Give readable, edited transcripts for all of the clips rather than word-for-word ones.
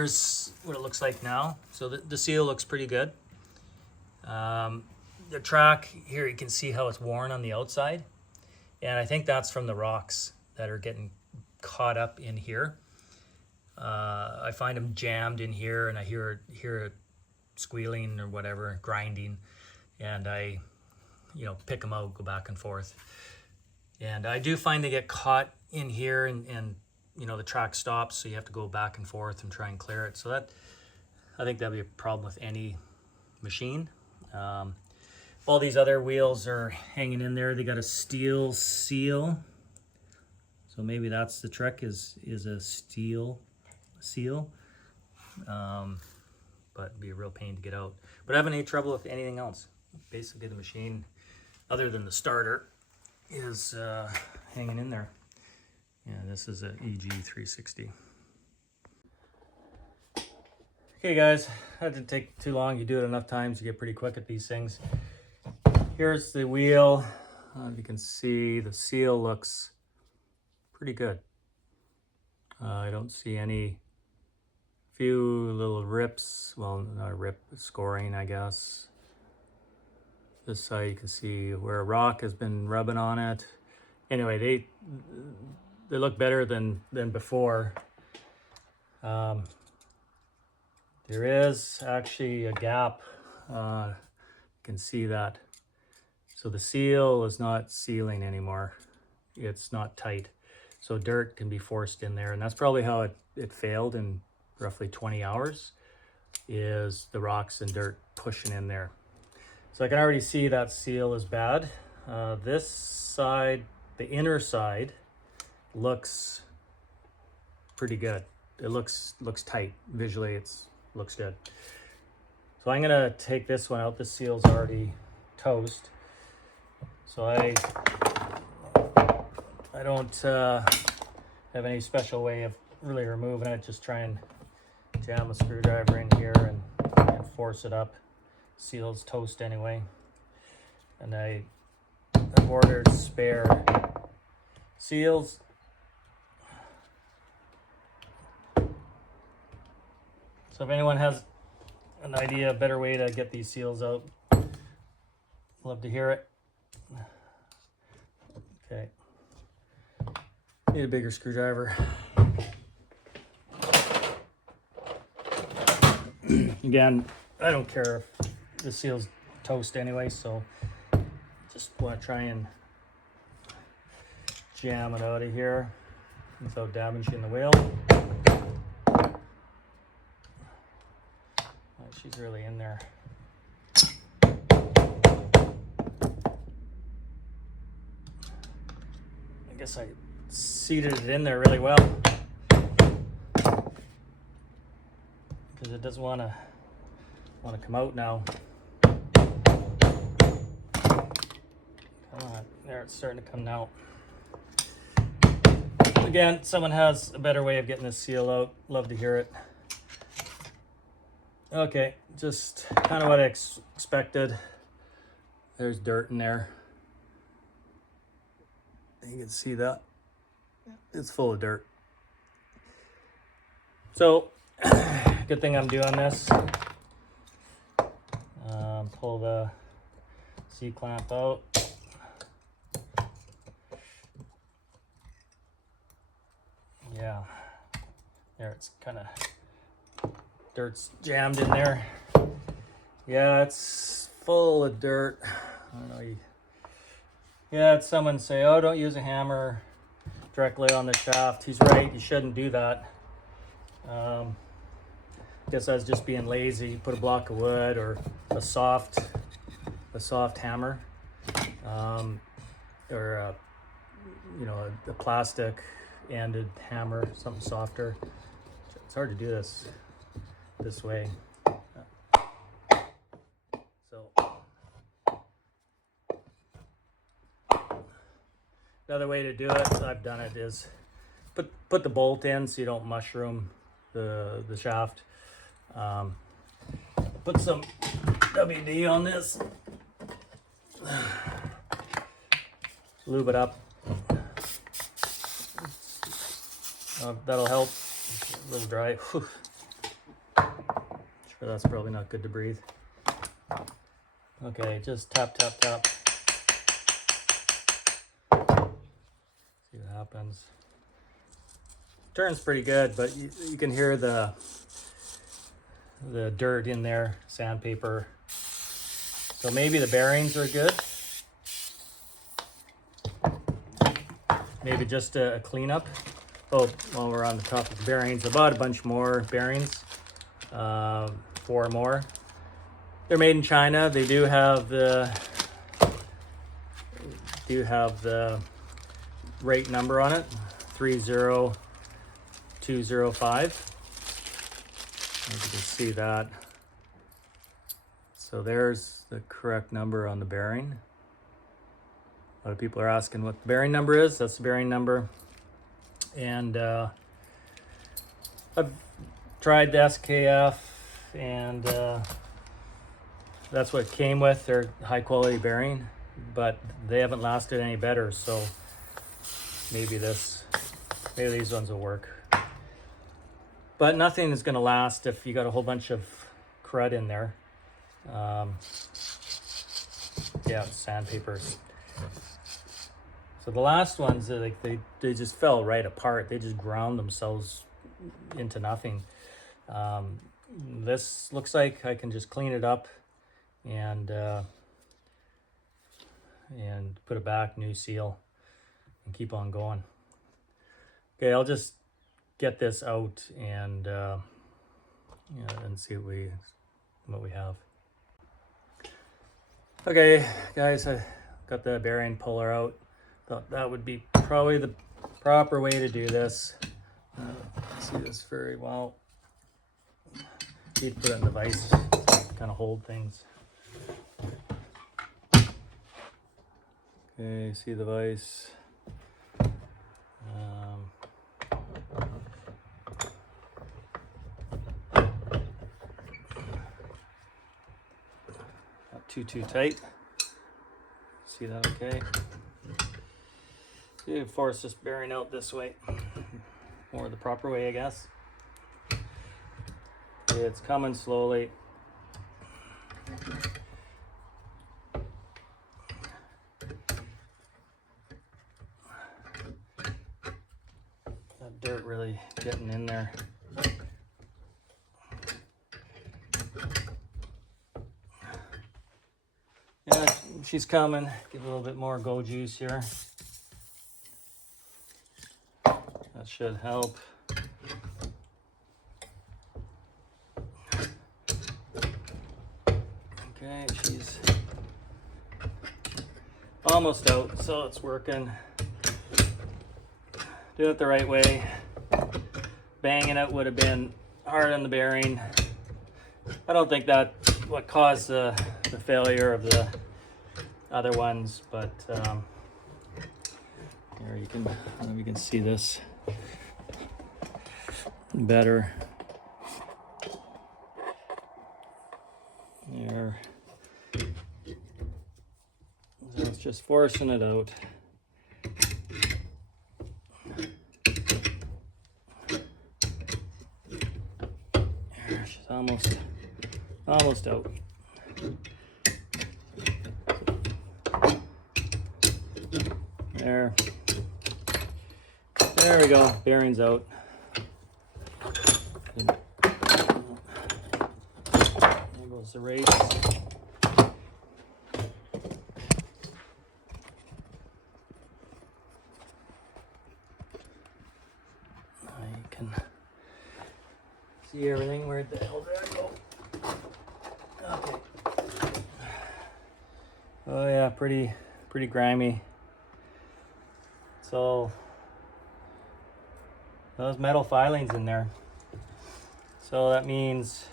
here's what it looks like now. So the seal looks pretty good. The track here, you can see how it's worn on the outside. And I think that's from the rocks that are getting caught up in here. I find them jammed in here, and I hear it squealing or whatever, grinding. And I, pick them out, go back and forth. And I do find they get caught in here, and the track stops, so you have to go back and forth and try and clear it. So I think that'd be a problem with any machine. All these other wheels are hanging in there. They got a steel seal. So maybe that's the trick, is a steel seal. But it'd be a real pain to get out. But I haven't any trouble with anything else. Basically the machine, other than the starter, is hanging in there. Yeah, this is an EG360. Okay guys, that didn't take too long. You do it enough times, you get pretty quick at these things. Here's the wheel. You can see the seal looks pretty good. I don't see few little rips. Well, not a rip, scoring, I guess. This side you can see where a rock has been rubbing on it. Anyway, they look better than before. There is actually a gap. You can see that. So the seal is not sealing anymore. It's not tight. So dirt can be forced in there. And that's probably how it failed in roughly 20 hours, is the rocks and dirt pushing in there. So I can already see that seal is bad. This side, the inner side, looks pretty good. It looks tight. Visually, looks good. So I'm gonna take this one out. The seal's already toast. So I don't have any special way of really removing it. Just try and jam a screwdriver in here and force it up. Seal's toast anyway. And I've ordered spare seals. So if anyone has an idea, a better way to get these seals out, love to hear it. Okay. Need a bigger screwdriver. Again, I don't care if the seal's toast anyway, so just want to try and jam it out of here without damaging the wheel. Oh, she's really in there. I guess I seated it in there really well, because it doesn't want to come out now. Come on, there, it's starting to come out. Again, someone has a better way of getting this seal out, love to hear it. Okay, just kind of what I expected. There's dirt in there. You can see that. It's full of dirt. So, good thing I'm doing this. Pull the C-clamp out. Yeah, there, it's kind of, dirt's jammed in there. Yeah, it's full of dirt. I don't know. Yeah, it's someone say, oh, don't use a hammer directly on the shaft. He's right, you shouldn't do that. Guess I was just being lazy. Put a block of wood or a soft hammer, or a plastic ended hammer, something softer. It's hard to do this way. So another way to do it, I've done it, is put the bolt in so you don't mushroom the shaft. Put some WD on this, lube it up. That'll help. It's a little dry. Whew. Sure, that's probably not good to breathe. Okay, just tap, tap, tap. See what happens. Turns pretty good, but you can hear the dirt in there, sandpaper. So maybe the bearings are good. Maybe just a cleanup. Oh, while we're on the topic of bearings, I bought a bunch more bearings, 4 more. They're made in China. They do have the rate number on it, 30205. You can see that. So there's the correct number on the bearing. A lot of people are asking what the bearing number is. That's the bearing number. And I've tried the SKF, and that's what it came with. They're high quality bearing, but they haven't lasted any better. So maybe these ones will work. But nothing is going to last if you got a whole bunch of crud in there. Yeah, sandpapers. So the last ones, like they just fell right apart. They just ground themselves into nothing. This looks like I can just clean it up and put it back, new seal, and keep on going. Okay, I'll just get this out and see what we have. Okay, guys, I got the bearing puller out. Thought that would be probably the proper way to do this. See this very well. Need to put it in the vise to kind of hold things. Okay, see the vise. Not too tight. See that okay? See, force this bearing out this way, or the proper way, I guess. It's coming slowly. That dirt really getting in there. Yeah, she's coming. Give a little bit more go juice here. That should help. Okay, she's almost out, so it's working. Do it the right way. Banging it would have been hard on the bearing. I don't think that's what caused the failure of the other ones, but here you can see this better. There. So it's just forcing it out. There, she's almost out. There we go. Bearing's out. There goes the race. You can see everything. Where the hell did I go? Okay. Oh yeah, pretty grimy. So those metal filings in there. So that means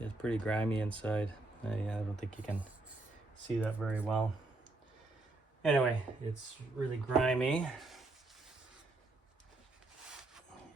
it's pretty grimy inside. I don't think you can see that very well. Anyway, it's really grimy.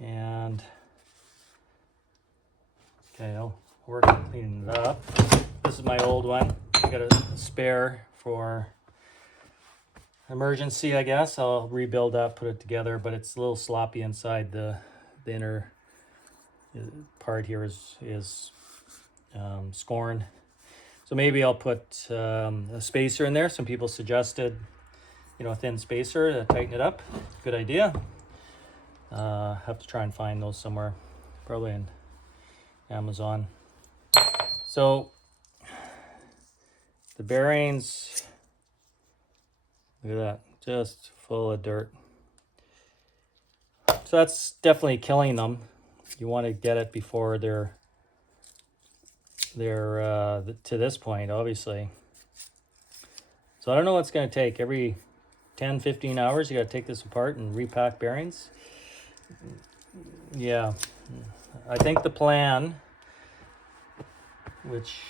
And okay, I'll work on cleaning it up. This is my old one. I got a spare for emergency, I guess. I'll rebuild that, put it together, but it's a little sloppy inside the inner part here is scorn. So maybe I'll put a spacer in there. Some people suggested, a thin spacer to tighten it up. Good idea. Have to try and find those somewhere, probably in Amazon. So the bearings, look at that, just full of dirt. So that's definitely killing them. You want to get it before they're to this point, obviously. So I don't know what's going to take. Every 10-15 hours you got to take this apart and repack bearings. Yeah, I think the plan, which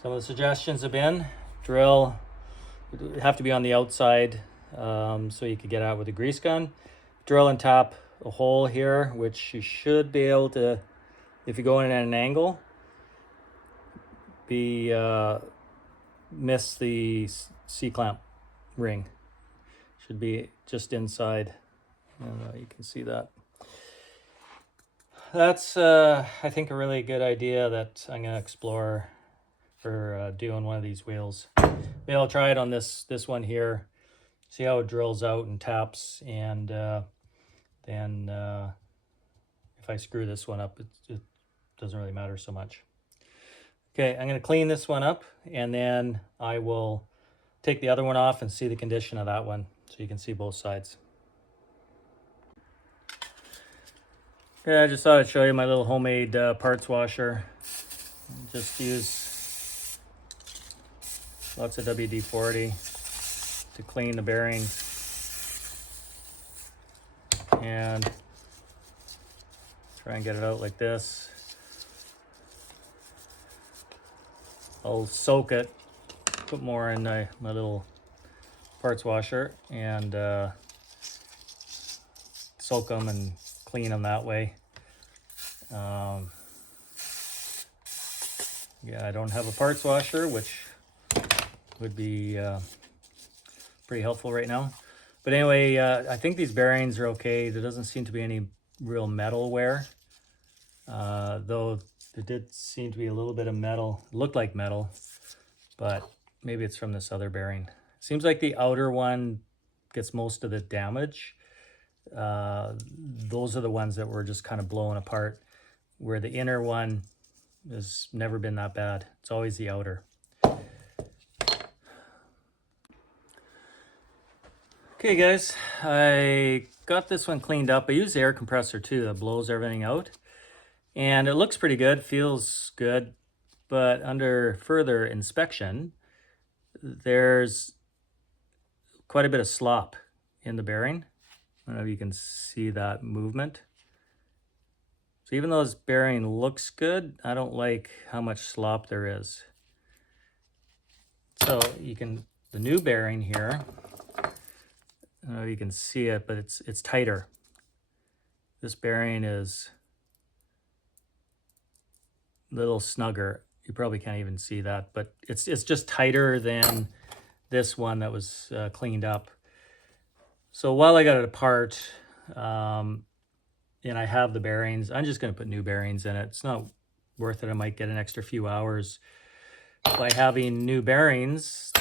some of the suggestions have been, drill, have to be on the outside, so you could get out with a grease gun, drill and tap a hole here, which you should be able to, if you go in at an angle, miss the C-clamp ring. Should be just inside. You can see that. That's I think a really good idea that I'm going to explore for doing one of these wheels. Maybe I'll try it on this one here, see how it drills out and taps, and then if I screw this one up, it doesn't really matter so much. Okay, I'm going to clean this one up, and then I will take the other one off and see the condition of that one, so you can see both sides. Okay, I just thought I'd show you my little homemade parts washer. Just use lots of WD-40 to clean the bearings, and try and get it out like this. I'll soak it, put more in my little parts washer, and soak them and clean them that way. Yeah, I don't have a parts washer, which would be pretty helpful right now. But anyway, I think these bearings are okay. There doesn't seem to be any real metal wear, though there did seem to be a little bit of metal. It looked like metal, but maybe it's from this other bearing. Seems like the outer one gets most of the damage. Those are the ones that were just kind of blown apart, where the inner one has never been that bad. It's always the outer. Okay guys, I got this one cleaned up. I used the air compressor too, that blows everything out. And it looks pretty good, feels good, but under further inspection, there's quite a bit of slop in the bearing. I don't know if you can see that movement. So even though this bearing looks good, I don't like how much slop there is. So the new bearing here, I don't know if you can see it, but it's tighter. This bearing is a little snugger. You probably can't even see that, but it's just tighter than this one that was cleaned up. So while I got it apart, and I have the bearings, I'm just going to put new bearings in it. It's not worth it. I might get an extra few hours by having new bearings.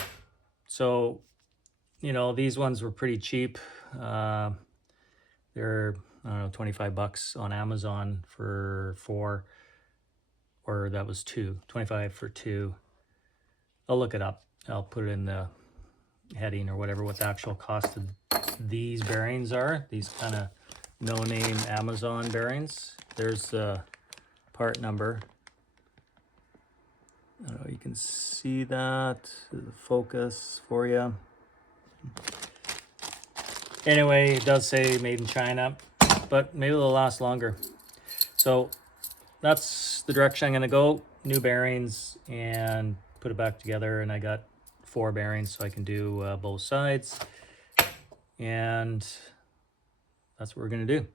So, these ones were pretty cheap. They're, I don't know, 25 bucks on Amazon for 4, or that was 2, 25 for 2. I'll look it up. I'll put it in the heading or whatever, what the actual cost of these bearings are. These kind of no-name Amazon bearings. There's the part number. I don't know, you can see that, the focus for you. Anyway, it does say made in China, but maybe it'll last longer. So that's the direction I'm going to go. New bearings and put it back together, and I got 4 bearings so I can do both sides, and that's what we're going to do.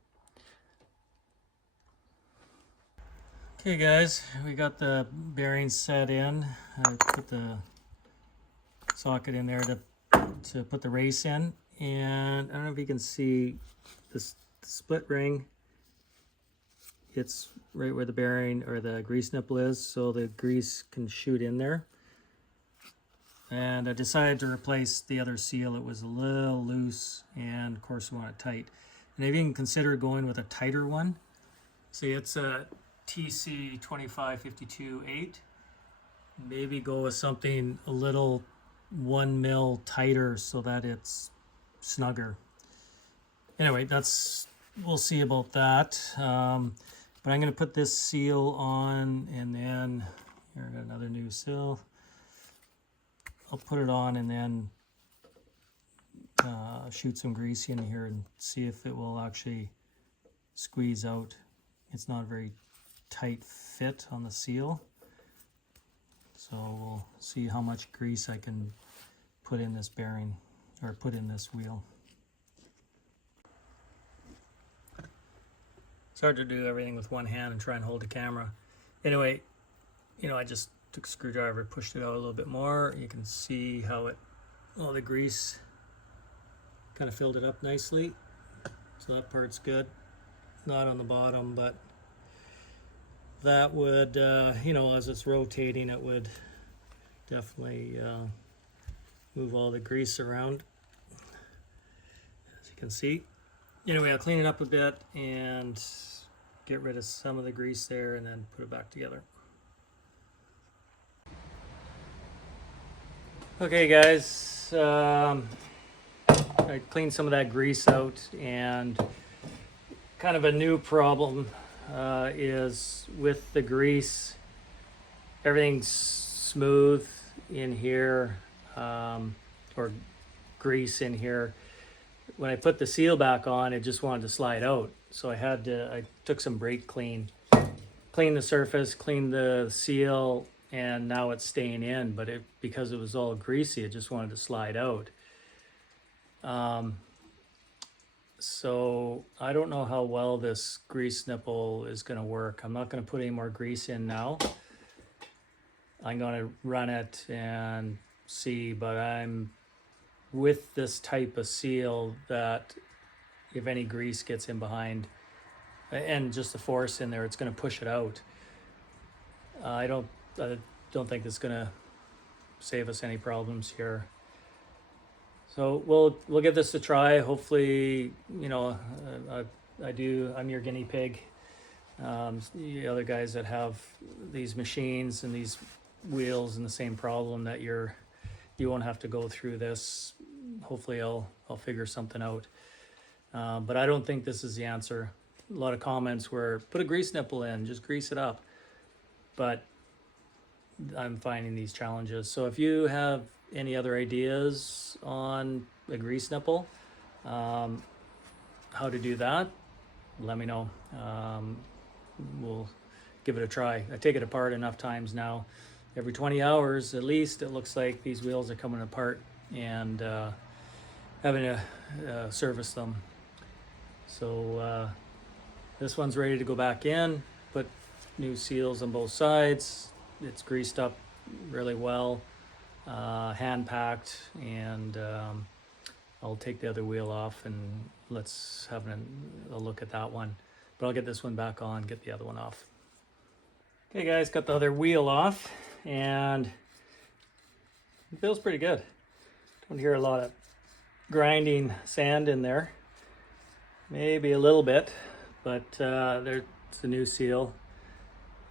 Okay guys, we got the bearings set in. I put the socket in there to put the race in, and I don't know if you can see this split ring it's right where the bearing or the grease nipple is, so the grease can shoot in there. And I decided to replace the other seal. It was a little loose, and of course we want it tight. And I've even considered going with a tighter one. See, it's a TC 2552-8. Maybe go with something a little 1 mil tighter so that it's snugger. Anyway, we'll see about that. But I'm going to put this seal on, and then here I got another new seal. I'll put it on and then shoot some grease in here and see if it will actually squeeze out. It's not a very tight fit on the seal. So we'll see how much grease I can put in this bearing, or put in this wheel. It's hard to do everything with one hand and try and hold the camera. Anyway, I just took a screwdriver, pushed it out a little bit more. You can see how all the grease kind of filled it up nicely. So that part's good. Not on the bottom, but that would, as it's rotating, it would definitely move all the grease around, as you can see. Anyway, I'll clean it up a bit and get rid of some of the grease there and then put it back together. Okay guys, I cleaned some of that grease out, and kind of a new problem is with the grease. Everything's smooth in here, or grease in here. When I put the seal back on, it just wanted to slide out. So I took some brake clean, cleaned the surface, cleaned the seal, and now it's staying in, but because it was all greasy, it just wanted to slide out. So I don't know how well this grease nipple is going to work. I'm not going to put any more grease in now. I'm going to run it and see, but I'm with this type of seal that if any grease gets in behind and just the force in there, it's going to push it out. I don't think it's going to save us any problems here. So we'll give this a try. Hopefully, I'm your guinea pig. The other guys that have these machines and these wheels and the same problem that you won't have to go through this. Hopefully I'll figure something out. But I don't think this is the answer. A lot of comments were, put a grease nipple in, just grease it up. But I'm finding these challenges. So if you have any other ideas on a grease nipple, how to do that, let me know. We'll give it a try. I take it apart enough times now. Every 20 hours at least, it looks like these wheels are coming apart, and having to service them. So this one's ready to go back in, put new seals on both sides. It's greased up really well, hand packed, and I'll take the other wheel off and let's have a look at that one. But I'll get this one back on, get the other one off. Okay guys, got the other wheel off, and it feels pretty good. Don't hear a lot of grinding sand in there. Maybe a little bit, but there's the new seal.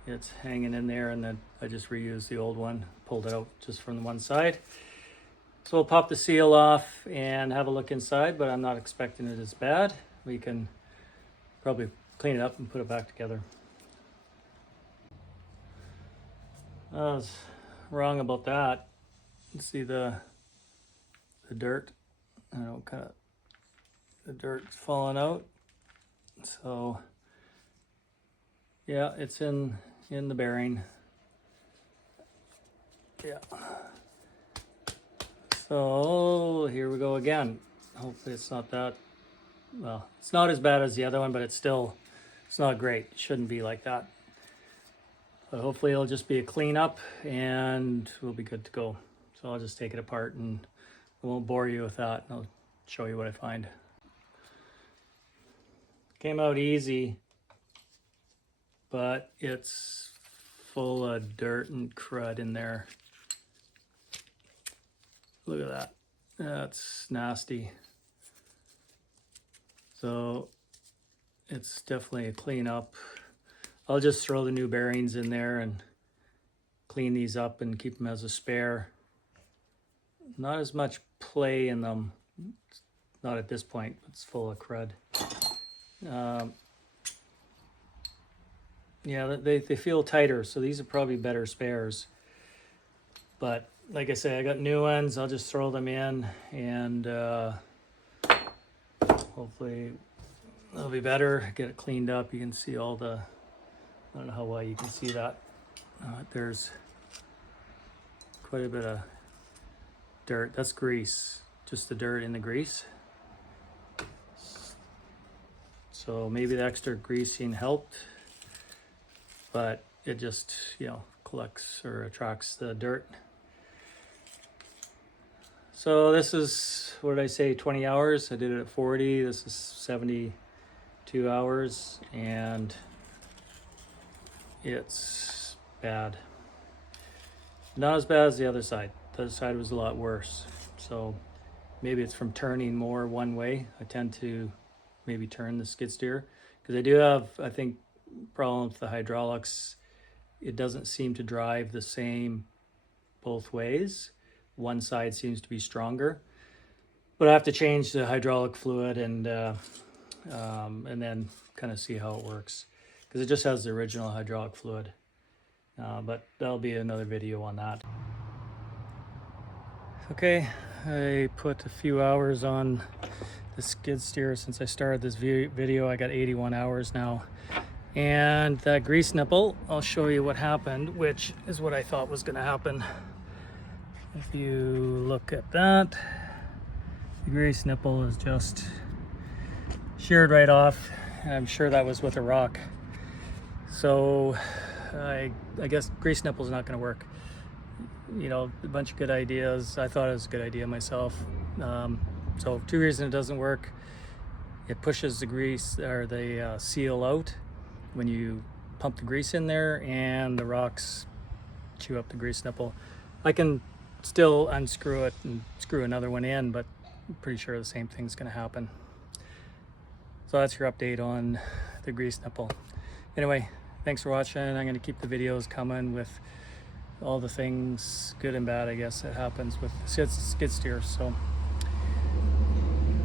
It's hanging in there, and then I just reused the old one, pulled it out just from the one side. So we'll pop the seal off and have a look inside, but I'm not expecting it as bad. We can probably clean it up and put it back together. I was wrong about that. You see the dirt, kind of the dirt's falling out. So yeah, it's in the bearing. Yeah. So here we go again. Hopefully it's not that, well, it's not as bad as the other one, but it's not great. It shouldn't be like that. But hopefully it'll just be a cleanup and we'll be good to go. So I'll just take it apart, and I won't bore you with that. I'll show you what I find. Came out easy. but it's full of dirt and crud in there. Look at that. That's nasty. So it's definitely a cleanup. I'll just throw the new bearings in there and clean these up and keep them as a spare. Not as much play in them. Not at this point. It's full of crud. Yeah, they feel tighter, so these are probably better spares. But like I say, I got new ones. I'll just throw them in, and hopefully they'll be better. Get it cleaned up. You can see all the, I don't know how well you can see that. There's quite a bit of dirt. That's grease, just the dirt in the grease. So maybe the extra greasing helped, but it just, you know, collects or attracts the dirt. So this is, what did I say, 20 hours? I did it at 40. This is 72 hours, and it's bad. Not as bad as the other side. The other side was a lot worse. So maybe it's from turning more one way. I tend to maybe turn the skid steer because I do have, I think, problem with the hydraulics. It doesn't seem to drive the same both ways. One side seems to be stronger, but I have to change the hydraulic fluid and then kind of see how it works, because it just has the original hydraulic fluid. But that'll be another video on that. Okay, I put a few hours on the skid steer since I started this video. I got 81 hours now. And that grease nipple, I'll show you what happened, which is what I thought was going to happen. If you look at that, the grease nipple is just sheared right off. I'm sure that was with a rock. So I guess grease nipple is not going to work. You know, a bunch of good ideas. I thought it was a good idea myself. So two reasons it doesn't work. It pushes the grease or the seal out when you pump the grease in there, and the rocks chew up the grease nipple. I can still unscrew it and screw another one in, but I'm pretty sure the same thing's going to happen. So that's your update on the grease nipple. Anyway, thanks for watching. I'm going to keep the videos coming with all the things, good and bad, I guess, that happens with skid steers. So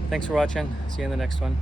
thanks for watching. See you in the next one.